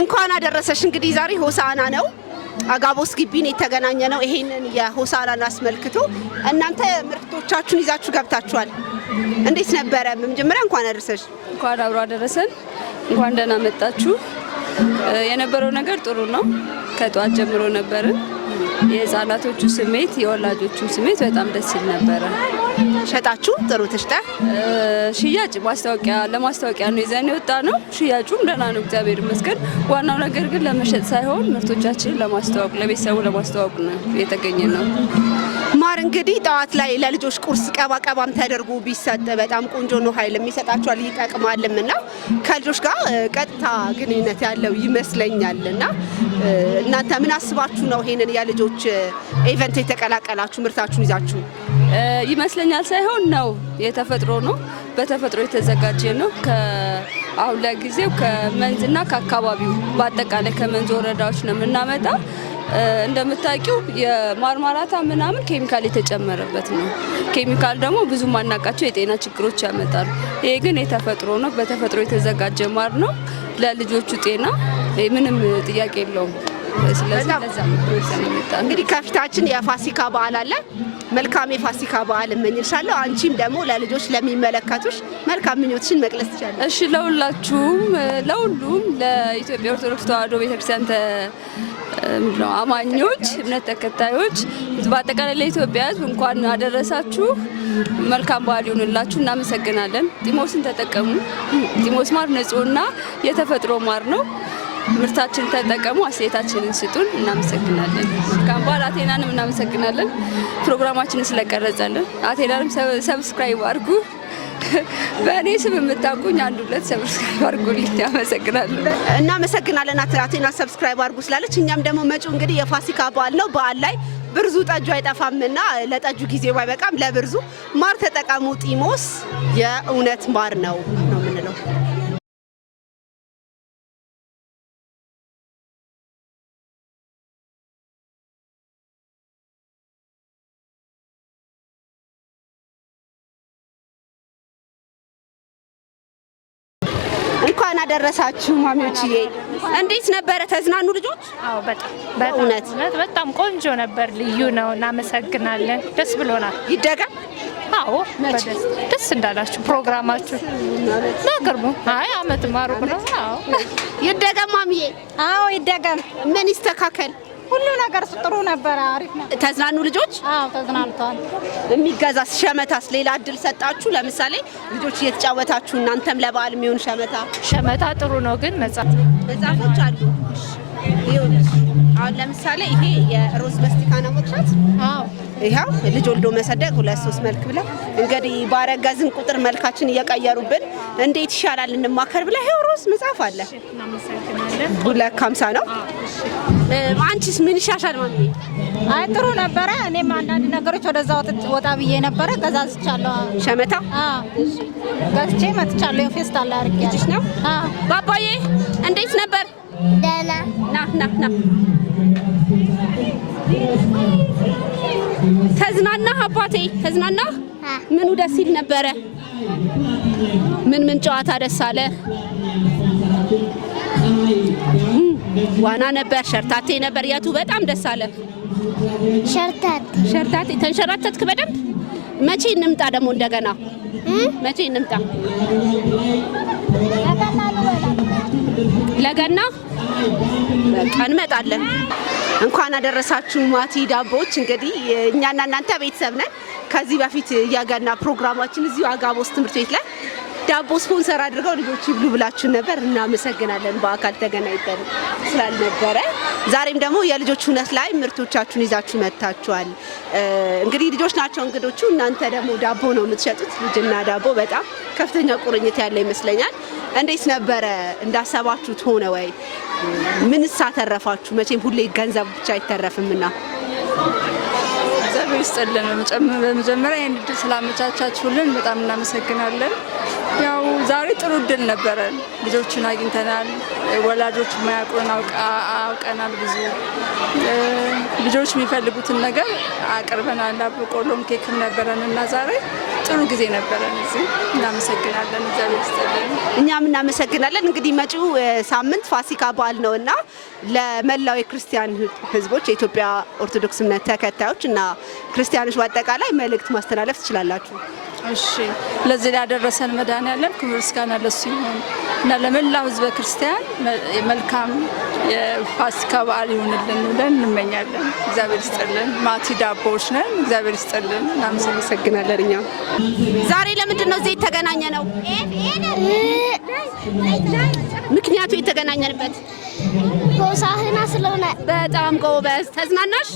እንኳን አደረሰሽ። እንግዲህ ዛሬ ሆሳዕና ነው። አጋቦስ ግቢን የተገናኘ ነው። ይሄንን የሆሳዕናን አስመልክቶ እናንተ ምርቶቻችሁን ይዛችሁ ገብታችኋል። እንዴት ነበረ? መጀመሪያ እንኳን አደረሰሽ። እንኳን አብሮ አደረሰን። እንኳን ደህና መጣችሁ። የነበረው ነገር ጥሩ ነው። ከጧት ጀምሮ ነበር። የህፃናቶቹ ስሜት የወላጆቹ ስሜት በጣም ደስ ይል ነበር። ሸጣችሁ ጥሩ ተሽጣ? ሽያጭ ለማስታወቂያ ነው ይዘን የወጣ ነው። ሽያጩም ደህና ነው እግዚአብሔር ይመስገን። ዋናው ነገር ግን ለመሸጥ ሳይሆን ምርቶቻችንን ለማስተዋወቅ ለቤተሰቡ ለማስተዋወቅ ነው የተገኘ ነው። ማር እንግዲህ ጠዋት ላይ ለልጆች ቁርስ ቀባቀባም ተደርጎ ቢሰጥ በጣም ቆንጆ ነው። ኃይልም ይሰጣቸዋል ይጠቅማልምና ከልጆች ጋር ቀጥታ ግንኙነት ያለው ይመስለኛልና እናንተ ምን አስባችሁ ነው ይሄንን የልጆች ኢቨንት የተቀላቀላችሁ ምርታችሁን ይዛችሁ? ይመስለኛል ሳይሆን ነው የተፈጥሮ ነው። በተፈጥሮ የተዘጋጀ ነው። አሁን ለጊዜው ከመንዝና ከአካባቢው በአጠቃላይ ከመንዝ ወረዳዎች ነው የምናመጣ። እንደምታውቂው የማርማራታ ምናምን ኬሚካል የተጨመረበት ነው። ኬሚካል ደግሞ ብዙ ማናቃቸው የጤና ችግሮች ያመጣሉ። ይሄ ግን የተፈጥሮ ነው። በተፈጥሮ የተዘጋጀ ማር ነው። ለልጆቹ ጤና ምንም ጥያቄ የለውም። ስለዚህ ለዛ እንግዲህ ከፊታችን የፋሲካ በዓል አለ። መልካም የፋሲካ በዓል እመኝልሻለሁ። አንቺም ደግሞ ለልጆች ለሚመለከቱሽ መልካም ምኞትሽን መግለጽ ትችላለሽ። እሺ፣ ለሁሉም ለኢትዮጵያ ኦርቶዶክስ ተዋሕዶ ቤተክርስቲያን አማኞች እምነት ተከታዮች በአጠቃላይ ለኢትዮጵያ ሕዝብ እንኳን አደረሳችሁ። መልካም በዓል ይሁንላችሁ። እናመሰግናለን። ጢሞስን ተጠቀሙ። ጢሞስ ማር ንጹህና የተፈጥሮ ማር ነው። ምርታችን ተጠቀሙ። አስተያየታችንን ስጡን። እናመሰግናለን። መልካም በዓል። አቴናንም እናመሰግናለን ፕሮግራማችንን ስለቀረጸልን። አቴናንም ሰብስክራይብ አድርጉ። በእኔ ስም የምታውቁኝ አንድ ሁለት ሰብስክራይብ አድርጉልኝ። አመሰግናለሁ። እናመሰግናለን። አቴና ሰብስክራይብ አድርጉ ስላለች እኛም ደግሞ መጪው እንግዲህ የፋሲካ በዓል ነው። በዓል ላይ ብርዙ ጠጁ አይጠፋምና ለጠጁ ጊዜው አይበቃም። ለብርዙ ማር ተጠቀሙ። ጢሞስ የእውነት ማር ነው የምንለው። እንኳን አደረሳችሁ ማሚዎችዬ። እንዴት ነበረ? ተዝናኑ ልጆች? አዎ በጣም ቆንጆ ነበር። ልዩ ነው። እናመሰግናለን። ደስ ብሎናል። ይደገም? አዎ ደስ እንዳላችሁ ፕሮግራማችሁ በቅርቡ። አይ አመት ማሩቅ ነው። አዎ ይደገም ማሚዬ? አዎ ይደገም። ምን ይስተካከል? ሁሉ ነገር ጥሩ ነበር። አሪፍ ነው። ተዝናኑ ልጆች? አዎ ተዝናንተዋል። የሚገዛስ ሸመታስ ሌላ እድል ሰጣችሁ? ለምሳሌ ልጆች እየተጫወታችሁ እናንተም ለበዓል የሚሆን ሸመታ ጥሩ ነው። ግን መጽሐፎች አሉ። አሁን ለምሳሌ ይሄ የሮዝ መስቲካ ነው መክሻት። አዎ ይሄው ልጅ ወልዶ መሰደግ 2-3 መልክ ብለ እንግዲህ ባረጋዝን ቁጥር መልካችን እየቀየሩብን እንዴት ይሻላል እንማከር ብለ ይሄው ሮዝ መጽሐፍ አለ። እናመሰግናለን። 250 ነው። አንቺስ ምን ይሻሻል ማሚ? አይ ጥሩ ነበረ። እኔም አንዳንድ ነገሮች ወደዛ ወጣ ብዬ ነበረ ገዛዝቻለሁ። ሸመታ ገዝቼ መጥቻለሁ። የፌስታል አርቄ ልጅሽ ነው። ባባዬ እንዴት ነበር? ደህና ና ተዝናና አባቴ ተዝናና? ምኑ ደስ ይል ነበረ? ምን ጨዋታ ደስ አለ? ዋና ነበር፣ ሸርታቴ ነበር። የቱ በጣም ደስ አለ? ሸርታቴ። ተንሸራተትክ በደንብ? መቼ እንምጣ ደግሞ እንደገና? መቼ እንምጣ? ለገና በቃ እንመጣለን። እንኳን አደረሳችሁ ማቲ ዳቦዎች። እንግዲህ እኛና እናንተ ቤተሰብ ነን። ከዚህ በፊት የገና ፕሮግራማችን እዚሁ አጋቦስ ትምህርት ቤት ላይ ዳቦ ስፖንሰር አድርገው ልጆች ይብሉ ብላችሁ ነበር። እናመሰግናለን በአካል ተገናኝተን ስላልነበረ። ዛሬም ደግሞ የልጆች እውነት ላይ ምርቶቻችሁን ይዛችሁ መጥታችኋል። እንግዲህ ልጆች ናቸው እንግዶቹ፣ እናንተ ደግሞ ዳቦ ነው የምትሸጡት። ልጅና ዳቦ በጣም ከፍተኛ ቁርኝት ያለ ይመስለኛል። እንዴት ነበረ? እንዳሰባችሁት ሆነ ወይ? ምንስ አተረፋችሁ? መቼም ሁሌ ገንዘብ ብቻ አይተረፍምና። ይስጥልን። በመጀመሪያ ይህን እድል ስላመቻቻችሁልን በጣም እናመሰግናለን። ያው ዛሬ ጥሩ እድል ነበረን። ልጆችን አግኝተናል። ወላጆች የማያውቁን አውቀናል። ብዙ ልጆች የሚፈልጉትን ነገር አቅርበናል። በቆሎም ኬክም ነበረን እና ዛሬ ጥሩ ጊዜ ነበረን እዚህ። እናመሰግናለን። እግዚአብሔር ይስጥልን። እኛም እናመሰግናለን። እንግዲህ መጪው ሳምንት ፋሲካ በዓል ነውና ለመላው የክርስቲያን ሕዝቦች የኢትዮጵያ ኦርቶዶክስ እምነት ተከታዮች እና ክርስቲያኖች በአጠቃላይ መልእክት ማስተላለፍ ትችላላችሁ? እሺ፣ ለዚህ ላደረሰን መድኃኔዓለም ክብር ምስጋና ለሱ ይሁን እና ለመላው ሕዝበ ክርስቲያን መልካም የፋሲካ በዓል ይሁንልን ብለን እንመኛለን። እግዚአብሔር ይስጥልን። ማቲ ዳቦዎች ነን። እግዚአብሔር ይስጥልን። እናመሰግናለን። እኛም ዛሬ ለምንድን ነው እዚህ የተገናኘ ነው? ምክንያቱ የተገናኘንበት ሆሳዕና ስለሆነ። በጣም ጎበዝ። ተዝናናሽ?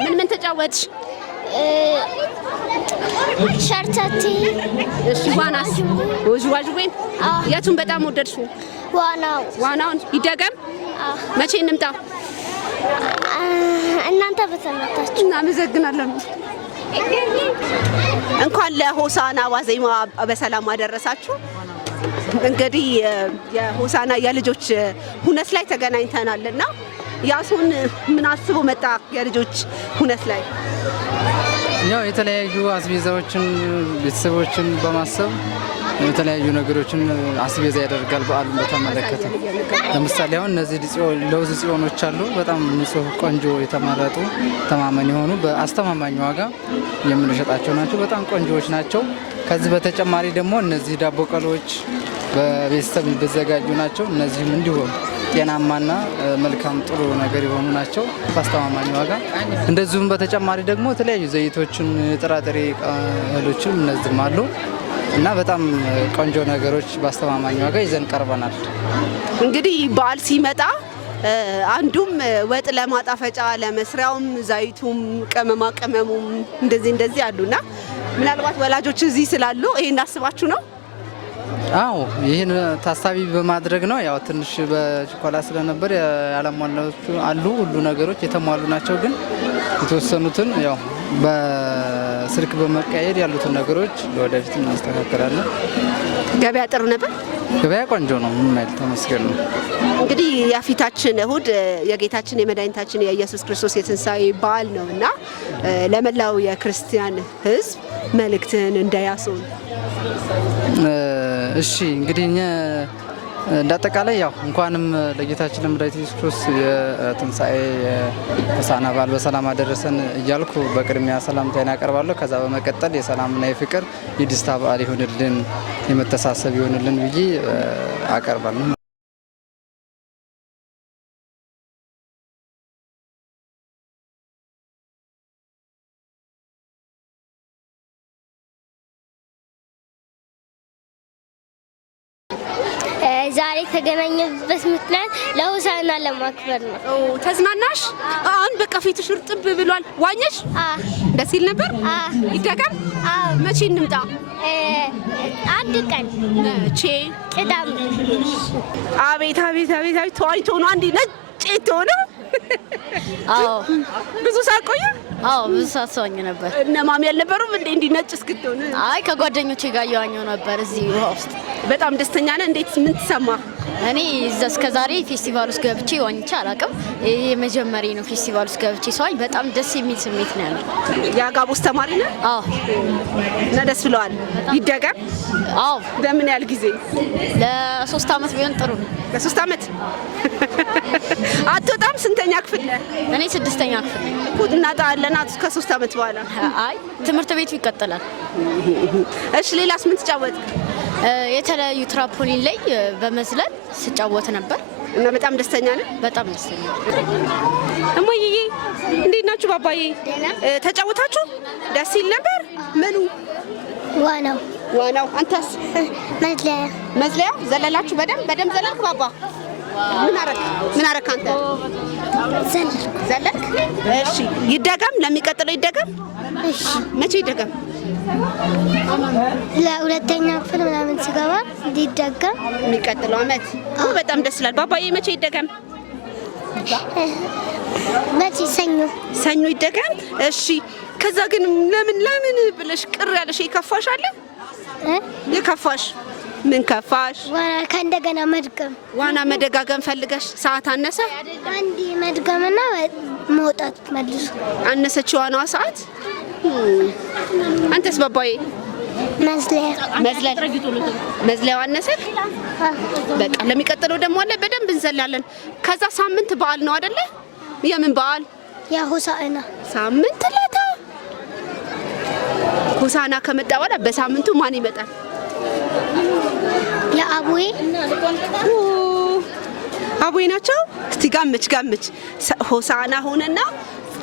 ምን ምን ተጫወትሽ? ሸርተቴ። እሺ፣ ዋናስ? ውዥዋዥዌን? የቱን በጣም ወደድሽው? ዋናው። ዋናውን ይደገም? መቼ እንምጣ? እናንተ በተመታችሁ። እናመሰግናለን። እንኳን ለሆሳዕና ዋዜማ በሰላም አደረሳችሁ። እንግዲህ የሆሳዕና የልጆች ሁነት ላይ ተገናኝተናል እና ያሱን ምን አስቦ መጣ? የልጆች ሁነት ላይ ያው የተለያዩ አስቤዛዎችን ቤተሰቦችን በማሰብ የተለያዩ ነገሮችን አስቤዛ ያደርጋል። በዓሉን በተመለከተ ለምሳሌ አሁን እነዚህ ለውዝ ጽዮኖች አሉ። በጣም ንጹህ፣ ቆንጆ፣ የተመረጡ ተማመን የሆኑ በአስተማማኝ ዋጋ የምንሸጣቸው ናቸው። በጣም ቆንጆዎች ናቸው። ከዚህ በተጨማሪ ደግሞ እነዚህ ዳቦ ቀሎች በቤተሰብ የሚዘጋጁ ናቸው። እነዚህም እንዲሁ ጤናማና መልካም ጥሩ ነገር የሆኑ ናቸው በአስተማማኝ ዋጋ። እንደዚሁም በተጨማሪ ደግሞ የተለያዩ ዘይቶችን፣ ጥራጥሬ እህሎችም እነዚህም አሉ እና በጣም ቆንጆ ነገሮች በአስተማማኝ ዋጋ ይዘን ቀርበናል። እንግዲህ በዓል ሲመጣ አንዱም ወጥ ለማጣፈጫ ለመስሪያውም ዘይቱም ቅመማ ቅመሙም እንደዚህ አሉና ምናልባት ወላጆች እዚህ ስላሉ ይሄን አስባችሁ ነው? አዎ፣ ይህን ታሳቢ በማድረግ ነው። ያው ትንሽ በችኮላ ስለነበር ያለሟላዎቹ አሉ። ሁሉ ነገሮች የተሟሉ ናቸው፣ ግን የተወሰኑትን ያው በስልክ በመቀየር ያሉትን ነገሮች ለወደፊት እናስተካክላለን። ገበያ ጥሩ ነበር? ገበያ ቆንጆ ነው። ምን ማለት ተመስገን ነው። እንግዲህ የፊታችን እሁድ የጌታችን የመድኃኒታችን የኢየሱስ ክርስቶስ የትንሣኤ በዓል ነው እና ለመላው የክርስቲያን ሕዝብ መልእክትን እንዳያሱን። እሺ፣ እንግዲህ እኛ እንዳጠቃላይ ያው እንኳንም ለጌታችን ለመድኃኒታችን ኢየሱስ ክርስቶስ የትንሣኤ ሆሳዕና በዓል በሰላም አደረሰን እያልኩ በቅድሚያ ሰላምታዬን አቀርባለሁ። ከዛ በመቀጠል የሰላምና የፍቅር የደስታ በዓል ይሆንልን፣ የመተሳሰብ ይሆንልን ብዬ አቀርባለሁ። ዛሬ የተገናኘበት ምክንያት ለሆሳዕና ለማክበር ነው። ተዝናናሽ? አሁን በቃ ፊትሽ እርጥብ ብሏል። ዋኘሽ? ደስ ይል ነበር? ይደገም? መቼ እንምጣ? አንድ ቀን። መቼ? ቅዳሜ። አቤት አቤት አቤት አቤት! ተዋይቶ ነው አንዴ ነጭ የተሆነው። አዎ፣ ብዙ ሰዓት ቆየ? አዎ፣ ብዙ ሰዓት ሰውኝ ነበር። እነ ማሚ ያልነበሩም እንዴ ነጭ እስክትሆን? አይ፣ ከጓደኞቼ ጋር እየዋኘሁ ነበር እዚህ ውሃ ውስጥ። በጣም ደስተኛ ነህ? እንዴት ምን ተሰማ? እኔ እስከ ዛሬ ፌስቲቫል ውስጥ ገብቼ ዋኝቼ አላውቅም። ይሄ መጀመሪያ ነው ፌስቲቫል ውስጥ ገብቼ ሰዋኝ። በጣም ደስ የሚል ስሜት ነው ያለው። የአጋቦስ ተማሪ ነህ? አዎ። እና ደስ ብለዋል? ይደገም? አዎ። በምን ያህል ጊዜ? ለ3 ዓመት ቢሆን ጥሩ ነው። ለ3 ዓመት? አትወጣም? ስንተኛ ክፍል ነህ? እኔ 6ኛ ክፍል ነኝ። እናጣለን ከ3 ዓመት በኋላ። አይ፣ ትምህርት ቤቱ ይቀጥላል። እሺ፣ ሌላስ ምን ትጫወትክ? የተለያዩ ትራምፖሊን ላይ በመዝለል ስጫወት ነበር እና በጣም ደስተኛ ነህ? በጣም ደስተኛ። እማዬ እንዴት ናችሁ? ባባዬ ተጫወታችሁ? ደስ ይል ነበር? ምኑ? ዋናው። ዋናው። አንተስ? መዝለያ። መዝለያ ዘለላችሁ? በደንብ ዘለልክ? ባባ ምን አረክ አንተ? ዘለልክ? እሺ፣ ይደገም? ለሚቀጥለው ይደገም? እሺ። መቼ ይደገም? ለሁለተኛ ክፍል ምናምን ስገባ እንዲደገም የሚቀጥለው ዓመት። በጣም ደስ ይላል። ባባዬ መቼ ይደገም? መቼ? ሰኞ ይደገም? እሺ። ከዛ ግን ለምን ብለሽ ቅር ያለሽ የከፋሽ አለ? የከፋሽ ምን ከፋሽ? ዋና ከእንደገና መድገም ዋና መደጋገም ፈልገሽ ሰዓት አነሰ? አንዴ መድገምና መውጣት መልሶ አነሰች ዋናዋ ሰዓት። አንተስ ባባዬ? መዝለያው አነሰ? በቃ ለሚቀጥለው ደግሞ አለ በደንብ እንዘላለን። ከዛ ሳምንት በዓል ነው አይደለ? የምን በዓል? የሆሳዕና ሳምንት ለታ ሆሳዕና ከመጣ በኋላ በሳምንቱ ማን ይመጣል? የአቡዬ አቡዬ ናቸው። እስቲ ጋምች ሆሳዕና ሆነና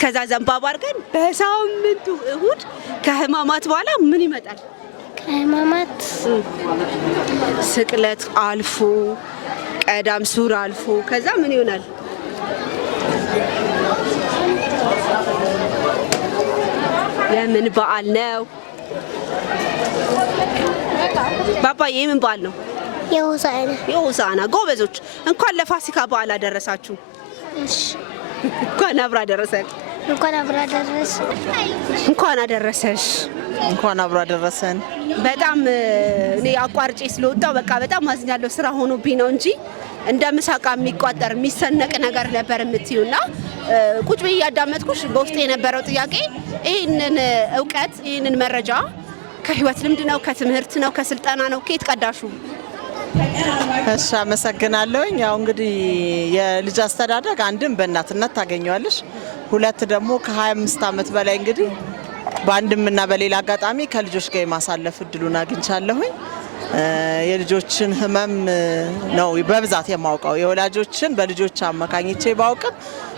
ከዛ ዘንባባ አድርገን በሳምንቱ እሁድ ከህማማት በኋላ ምን ይመጣል? ከህማማት ስቅለት አልፎ ቀዳም ሱር አልፎ ከዛ ምን ይሆናል? የምን በዓል ነው ባባዬ? የምን በዓል ነው? የሆሳዕና። ጎበዞች እንኳን ለፋሲካ በዓል አደረሳችሁ። እሺ እንኳን አብራ ደረሰን። እንኳን አብራ ደረሰ። እንኳን አደረሰሽ። እንኳን አብራ ደረሰን። በጣም እኔ አቋርጬ ስለወጣው በቃ በጣም አዝኛለሁ። ስራ ሆኖብኝ ነው እንጂ እንደ ምሳቃ የሚቋጠር የሚሰነቅ ነገር ነበር የምትዩና ቁጭ ብዬ ያዳመጥኩሽ በውስጥ የነበረው ጥያቄ ይህንን እውቀት ይህንን መረጃ ከህይወት ልምድ ነው? ከትምህርት ነው? ከስልጠና ነው? ከየት ቀዳሹ? እሺ አመሰግናለሁኝ። ያው እንግዲህ የልጅ አስተዳደግ አንድም በእናትነት ታገኘዋለሽ፣ ሁለት ደግሞ ከ25 ዓመት በላይ እንግዲህ በአንድምና በሌላ አጋጣሚ ከልጆች ጋር የማሳለፍ እድሉን አግኝቻለሁኝ። የልጆችን ህመም ነው በብዛት የማውቀው። የወላጆችን በልጆች አመካኝቼ ባውቅም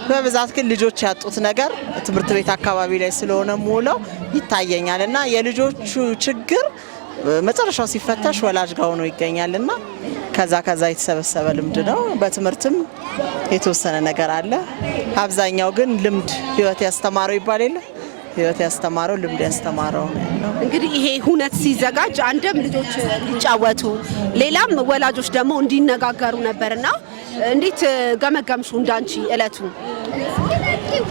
በብዛት ግን ልጆች ያጡት ነገር ትምህርት ቤት አካባቢ ላይ ስለሆነ ሙለው ይታየኛል እና የልጆቹ ችግር መጨረሻው ሲፈተሽ ወላጅ ጋር ሆኖ ይገኛልና ከዛ የተሰበሰበ ልምድ ነው። በትምህርትም የተወሰነ ነገር አለ። አብዛኛው ግን ልምድ ህይወት ያስተማረው ይባል የለ ህይወት ያስተማረው ልምድ ያስተማረው ነው። እንግዲህ ይሄ ሁነት ሲዘጋጅ አንድም ልጆች እንዲጫወቱ ሌላም ወላጆች ደግሞ እንዲነጋገሩ ነበርና እንዴት ገመገምሹ እንዳንቺ እለቱ?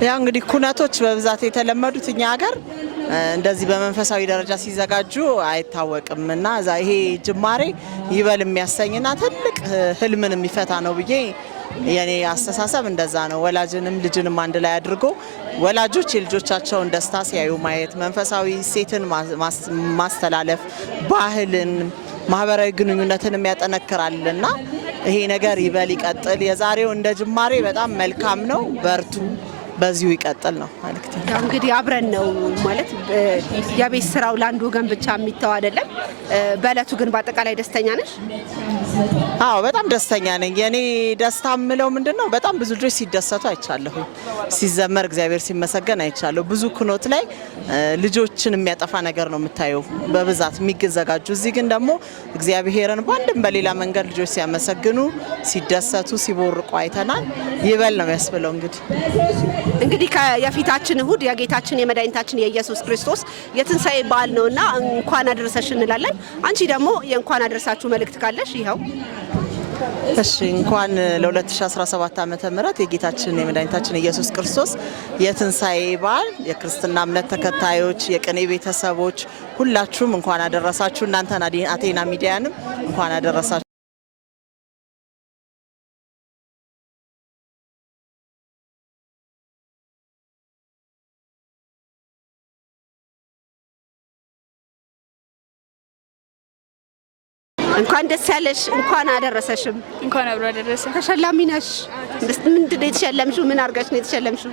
ያው እንግዲህ ኩነቶች በብዛት የተለመዱት እኛ ሀገር እንደዚህ በመንፈሳዊ ደረጃ ሲዘጋጁ አይታወቅም እና ይሄ ጅማሬ ይበል የሚያሰኝና ትልቅ ህልምን የሚፈታ ነው ብዬ የኔ አስተሳሰብ እንደዛ ነው። ወላጅንም ልጅንም አንድ ላይ አድርጎ ወላጆች የልጆቻቸውን ደስታ ሲያዩ ማየት፣ መንፈሳዊ ሴትን ማስተላለፍ፣ ባህልን፣ ማህበራዊ ግንኙነትን ያጠነክራልና ይሄ ነገር ይበል ይቀጥል። የዛሬው እንደ ጅማሬ በጣም መልካም ነው። በርቱ፣ በዚሁ ይቀጥል ነው ማለት ነው። እንግዲህ አብረን ነው ማለት የቤት ስራው ለአንድ ወገን ብቻ የሚተው አይደለም። በእለቱ ግን በአጠቃላይ ደስተኛ ነሽ? አዎ በጣም ደስተኛ ነኝ። የኔ ደስታ የምለው ምንድነው በጣም ብዙ ልጆች ሲደሰቱ አይቻለሁ፣ ሲዘመር እግዚአብሔር ሲመሰገን አይቻለሁ። ብዙ ኩኖት ላይ ልጆችን የሚያጠፋ ነገር ነው የምታየው በብዛት የሚዘጋጁ። እዚህ ግን ደግሞ እግዚአብሔርን በአንድም በሌላ መንገድ ልጆች ሲያመሰግኑ፣ ሲደሰቱ፣ ሲቦርቁ አይተናል። ይበል ነው የሚያስብለው። እንግዲህ የፊታችን እሁድ የጌታችን የመድኃኒታችን የኢየሱስ ክርስቶስ የትንሣኤ በዓል ነውና እንኳን አደረሰሽ እንላለን። አንቺ ደግሞ የእንኳን አደረሳችሁ መልእክት ካለሽ ይኸው። እሺ እንኳን ለ2017 ዓመተ ምህረት የጌታችን የመድኃኒታችን ኢየሱስ ክርስቶስ የትንሣኤ በዓል የክርስትና እምነት ተከታዮች፣ የቅኔ ቤተሰቦች ሁላችሁም እንኳን አደረሳችሁ። እናንተን አቴና ሚዲያንም እንኳን አደረሳችሁ። እንኳን ደስ ያለሽ፣ እንኳን አደረሰሽም። እንኳን አብሮ አደረሰ። ተሸላሚ ነሽ። ምንድን ነው የተሸለምሽው? ምን አድርገሽ ነው የተሸለምሽው?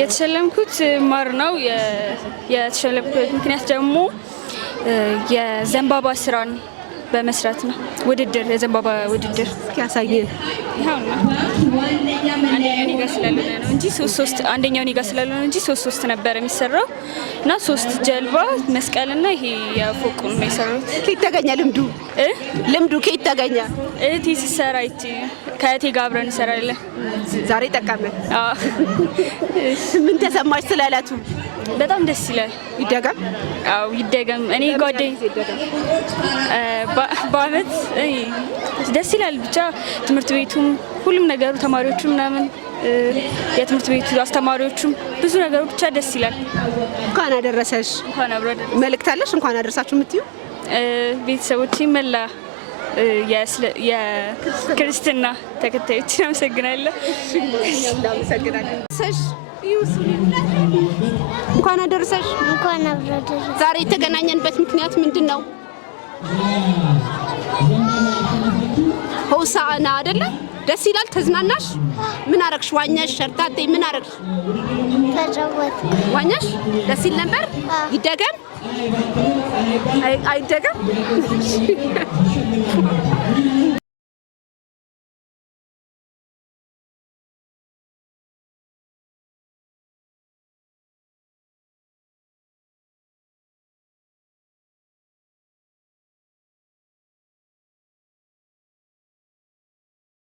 የተሸለምኩት ማር ነው። የተሸለምኩት ምክንያት ደግሞ የዘንባባ ስራን በመስራት ነው። ውድድር፣ የዘንባባ ውድድር። እስኪ ያሳየን። ይኸውና አንደኛው እኔ ጋር ስላልሆነ ነው እንጂ አንደኛው እኔ ጋር ስላልሆነ እንጂ ሶስት ነበር የሚሰራው እና 3 ጀልባ መስቀልና ይሄ የፎቁን ነው የሰራሁት። ከየት ተገኘ ልምዱ? ልምዱ ከየት ተገኘ? እህቴ ሲሰራ ከእህቴ ጋር አብረን እንሰራለን። ዛሬ ጠቀመን። ምን ተሰማሽ ስለ ዕለቱ? በጣም ደስ ይላል። ይደገም? አዎ ይደገም። እኔ ጓደኝ በአመት ደስ ይላል። ብቻ ትምህርት ቤቱም ሁሉም ነገሩ ተማሪዎቹ ምናምን የትምህርት ቤቱ አስተማሪዎቹም ብዙ ነገሮች ብቻ ደስ ይላል። እንኳን አደረሰሽ። እንኳን አብሮ አደረሰ። መልእክት አለሽ? እንኳን አደረሳችሁ የምትዩ ቤተሰቦቼ መላ የክርስትና ተከታዮች አመሰግናለሁ። እንኳን አደረሰሽ። እንኳን አብሮ አደረሰ። ዛሬ የተገናኘንበት ምክንያት ምንድን ነው? ሆሳዕና አይደለ? ደስ ይላል። ተዝናናሽ? ምን አረግሽ? ዋኛሽ? ሸርታቴ ምን አረግሽ? ተጫወትኩ። ዋኛሽ? ደስ ይል ነበር። ይደገም አይደገም?